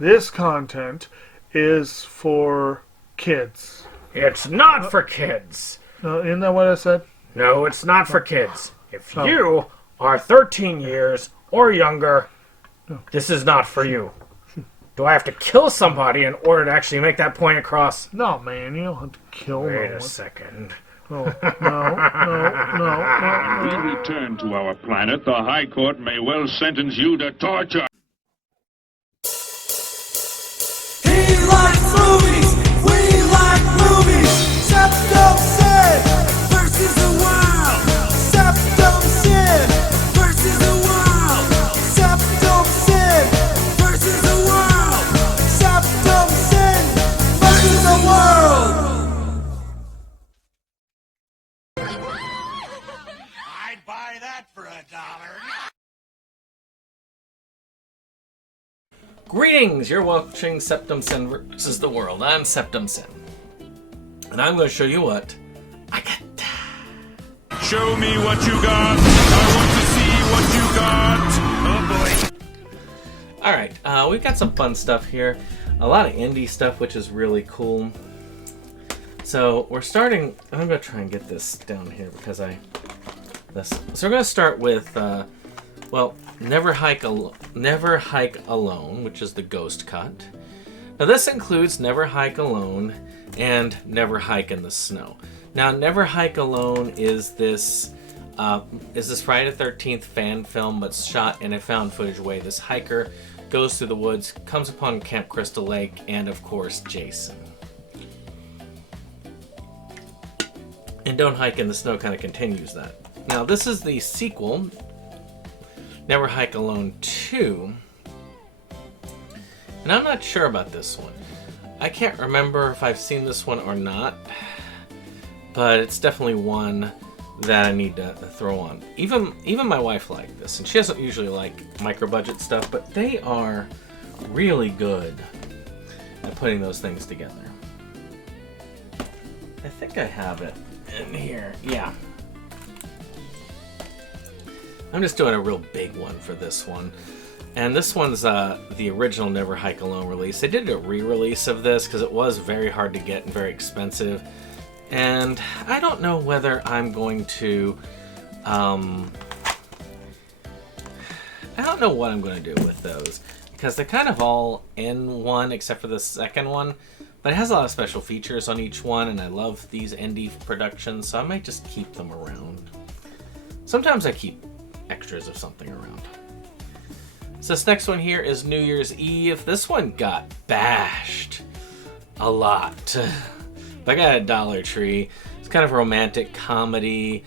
This content is for kids. It's not for kids. Isn't that what I said? No, it's not for kids. If you are 13 years or younger, this is not for you. Do I have to kill somebody in order to actually make that point across? No, man, you don't have to kill Wait no a one. second. No. We return to our planet. The High Court may well sentence you to torture. He likes movies, we like movies. SeptumSin versus the world. SeptumSin versus the world. SeptumSin versus the world. SeptumSin versus the world. I'd buy that for $1. Greetings! You're watching SeptumSin versus the world. I'm SeptumSin. And I'm going to show you what I got. Show me what you got. I want to see what you got. Oh boy. Alright, we've got some fun stuff here. A lot of indie stuff, which is really cool. So we're starting... I'm going to try and get this down here because So we're going to start with... Never Hike Alone, which is the ghost cut. Now this includes Never Hike Alone and Never Hike in the Snow. Now Never Hike Alone is this Friday the 13th fan film, but shot in a found footage way. This hiker goes through the woods, comes upon Camp Crystal Lake, and of course Jason. And Don't Hike in the Snow kind of continues that. Now this is the sequel, Never Hike Alone 2. And I'm not sure about this one. I can't remember if I've seen this one or not. But it's definitely one that I need to throw on. Even my wife liked this. And she doesn't usually like micro-budget stuff. But they are really good at putting those things together. I think I have it in here. Yeah. I'm just doing a real big one for this one. And this one's the original Never Hike Alone release. They did a re-release of this because it was very hard to get and very expensive. And I don't know whether I'm going to... I don't know what I'm going to do with those. Because they're kind of all in one except for the second one. But it has a lot of special features on each one. And I love these indie productions. So I might just keep them around. Sometimes I keep extras of something around. So this next one here is New Year's Eve. This one got bashed a lot. But I got a Dollar Tree. It's kind of a romantic comedy.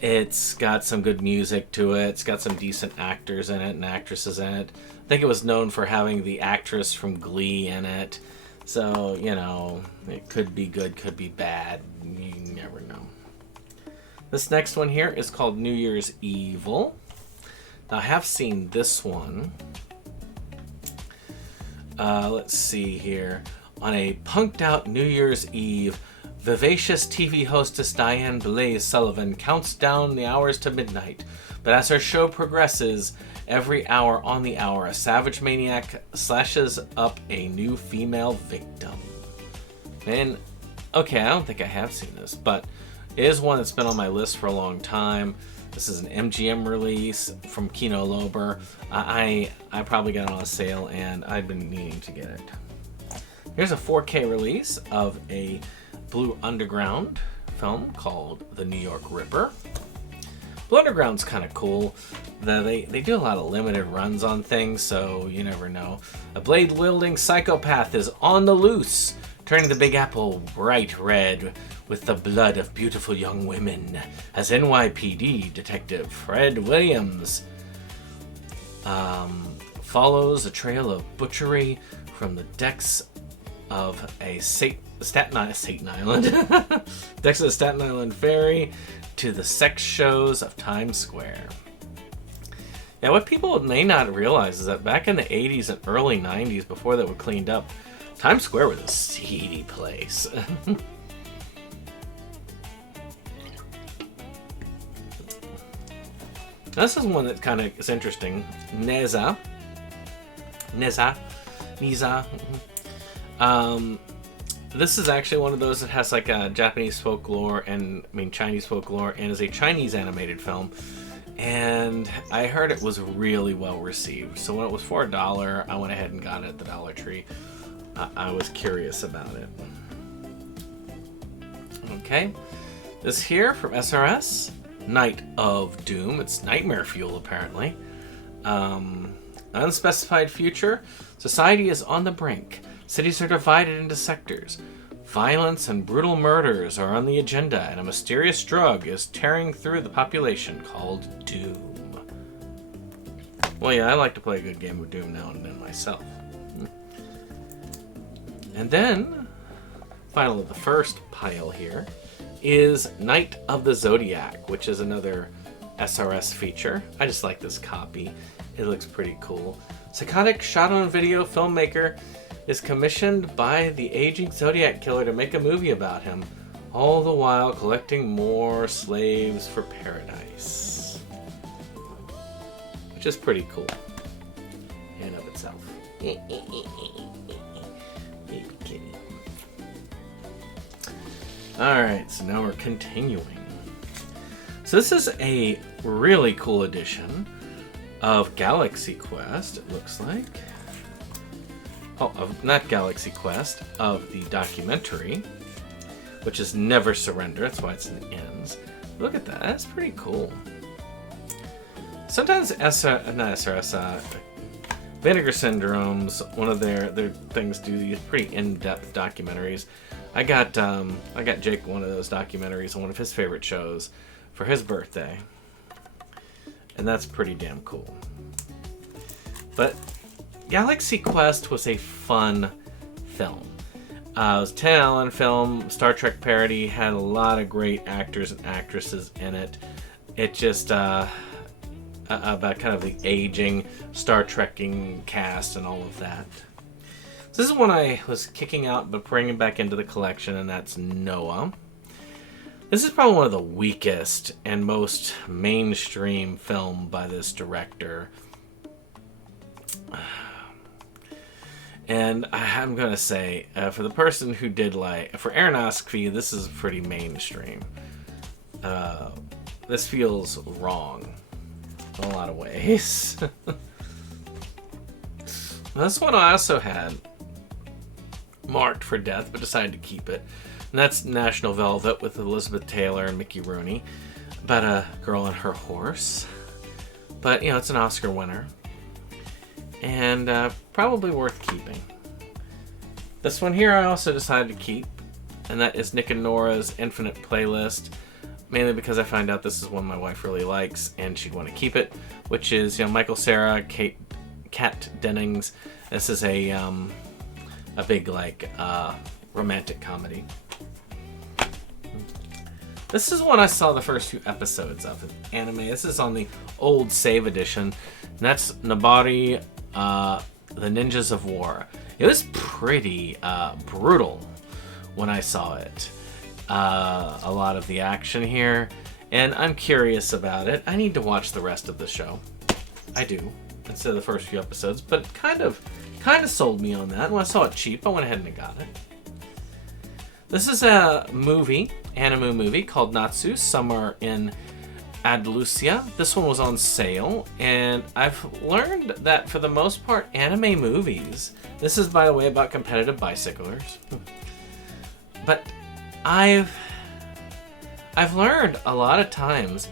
It's got some good music to it. It's got some decent actors in it and actresses in it. I think it was known for having the actress from Glee in it. So, you know, it could be good, could be bad. You never know. This next one here is called New Year's Evil. Now, I have seen this one. Let's see here. On a punked out New Year's Eve, vivacious TV hostess Diane Blaze Sullivan counts down the hours to midnight. But as her show progresses, every hour on the hour, a savage maniac slashes up a new female victim. And, okay, I don't think I have seen this, but it is one that's been on my list for a long time. This is an MGM release from Kino Lorber. I probably got it on a sale, and I've been needing to get it. Here's a 4K release of a Blue Underground film called The New York Ripper. Blue Underground's kind of cool. They do a lot of limited runs on things, so you never know. A blade-wielding psychopath is on the loose, turning the Big Apple bright red with the blood of beautiful young women, as NYPD Detective Fred Williams follows a trail of butchery from the decks of a Staten Island decks of the Staten Island ferry to the sex shows of Times Square. Now, what people may not realize is that back in the 80s and early 90s, before they were cleaned up, Times Square was a seedy place. This is one that kind of is interesting. Neza Niza. This is actually one of those that has like a Japanese folklore Chinese folklore, and is a Chinese animated film. And I heard it was really well received. So when it was for $1, I went ahead and got it at the Dollar Tree. I was curious about it. Okay. This here from SRS, Night of Doom. It's nightmare fuel, apparently. Unspecified future. Society is on the brink. Cities are divided into sectors. Violence and brutal murders are on the agenda, and a mysterious drug is tearing through the population called Doom. Well, yeah, I like to play a good game of Doom now and then myself. And then, final of the first pile here, is Night of the Zodiac, which is another SRS feature. I just like this copy. It looks pretty cool. Psychotic shot-on-video filmmaker is commissioned by the aging Zodiac killer to make a movie about him, all the while collecting more slaves for paradise. Which is pretty cool in and of itself. Alright, so now we're continuing. So this is a really cool edition of Galaxy Quest, it looks like. Not Galaxy Quest, of the documentary, which is Never Surrender. That's why it's in the ends. Look at that. That's pretty cool. Sometimes Vinegar Syndrome's, one of their things, do these pretty in-depth documentaries. I got Jake one of those documentaries on one of his favorite shows for his birthday, and that's pretty damn cool. But Galaxy Quest was a fun film. It was a Tim Allen film, Star Trek parody, had a lot of great actors and actresses in it. It just about kind of the aging Star Trekking cast and all of that. So this is one I was kicking out but bringing back into the collection, and that's Noah. This is probably one of the weakest and most mainstream film by this director. And I'm going to say, for the person who did for Aronofsky, this is pretty mainstream. This feels wrong in a lot of ways. This one I also had marked for death, but decided to keep it. And that's National Velvet with Elizabeth Taylor and Mickey Rooney, about a girl and her horse. But, it's an Oscar winner. And probably worth keeping. This one here I also decided to keep, and that is Nick and Nora's Infinite Playlist, mainly because I find out this is one my wife really likes and she'd want to keep it, which is Michael Cera, Kat Dennings. This is a big romantic comedy. This is one I saw the first few episodes of anime. This is on the old save edition, and that's Nabari, The Ninjas of War. It was pretty brutal when I saw it. A lot of the action here, and I'm curious about it. I need to watch the rest of the show. I do, instead of the first few episodes, but kind of sold me on that. When I saw it cheap, I went ahead and got it. This is a anime movie called Natsu, Summer in Andalusia. This one was on sale, and I've learned that for the most part, anime movies, this is, by the way, about competitive bicyclers, but I've learned a lot of times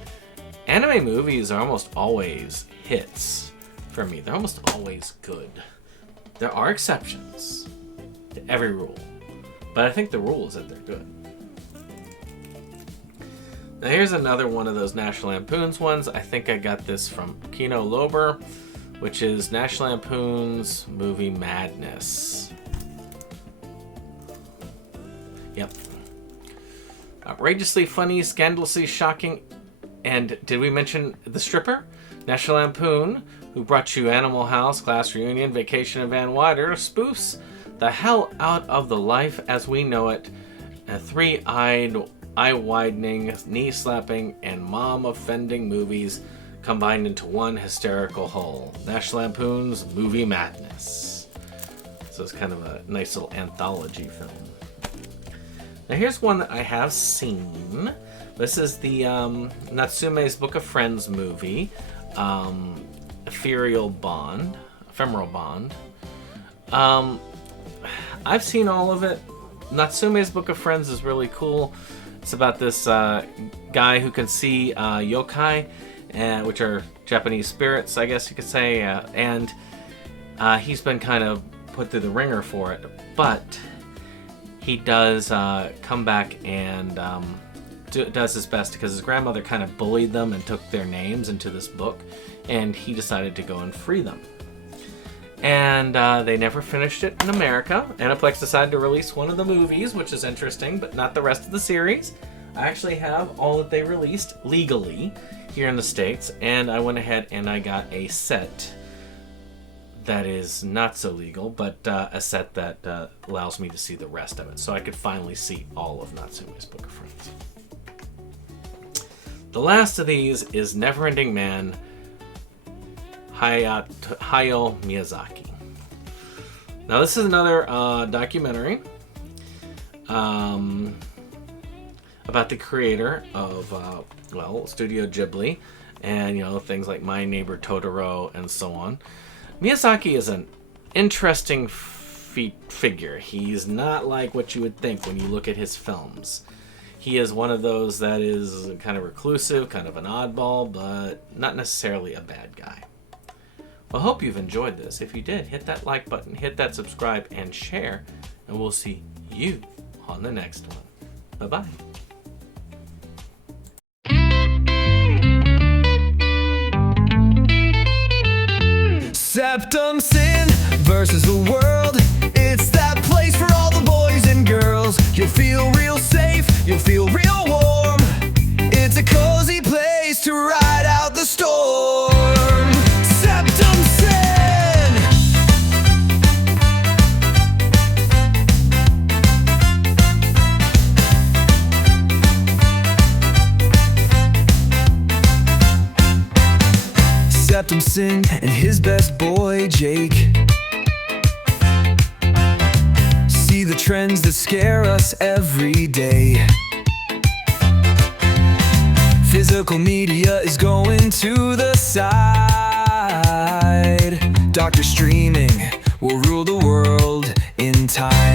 anime movies are almost always hits for me. They're almost always good. There are exceptions to every rule, but I think the rule is that they're good. Now here's another one of those National Lampoon's ones. I think I got this from Kino Lober, which is National Lampoon's Movie Madness. Yep. Outrageously funny, scandalously shocking, and did we mention the stripper? National Lampoon, who brought you Animal House, Class Reunion, Vacation in Van Wilder, spoofs the hell out of the life as we know it. Three-eyed, eye-widening, knee-slapping, and mom-offending movies combined into one hysterical whole. National Lampoon's Movie Madness. So it's kind of a nice little anthology film. Now here's one that I have seen. This is the Natsume's Book of Friends movie, Ephemeral Bond. I've seen all of it. Natsume's Book of Friends is really cool. It's about this guy who can see yokai, which are Japanese spirits, I guess you could say, and he's been kind of put through the ringer for it, but he does come back and does his best because his grandmother kind of bullied them and took their names into this book, and he decided to go and free them. And they never finished it in America. Aniplex decided to release one of the movies, which is interesting, but not the rest of the series. I actually have all that they released legally here in the States, and I went ahead and I got a set that is not so legal, but a set that allows me to see the rest of it, so I could finally see all of Natsume's Book of Friends. The last of these is Neverending Man, Hayao Miyazaki. Now this is another documentary about the creator of Studio Ghibli, and things like My Neighbor Totoro and so on. Miyazaki is an interesting figure. He's not like what you would think when you look at his films. He is one of those that is kind of reclusive, kind of an oddball, but not necessarily a bad guy. Well, I hope you've enjoyed this. If you did, hit that like button, hit that subscribe, and share, and we'll see you on the next one. Bye-bye. SeptumSin versus the world. It's that place for all the boys and girls. You'll feel real safe, you'll feel real warm. It's a cozy place to ride out the storm. SeptumSin. SeptumSin and his best boy Jake see the trends that scare us every day. Physical media is going to the side. Doctor streaming will rule the world in time.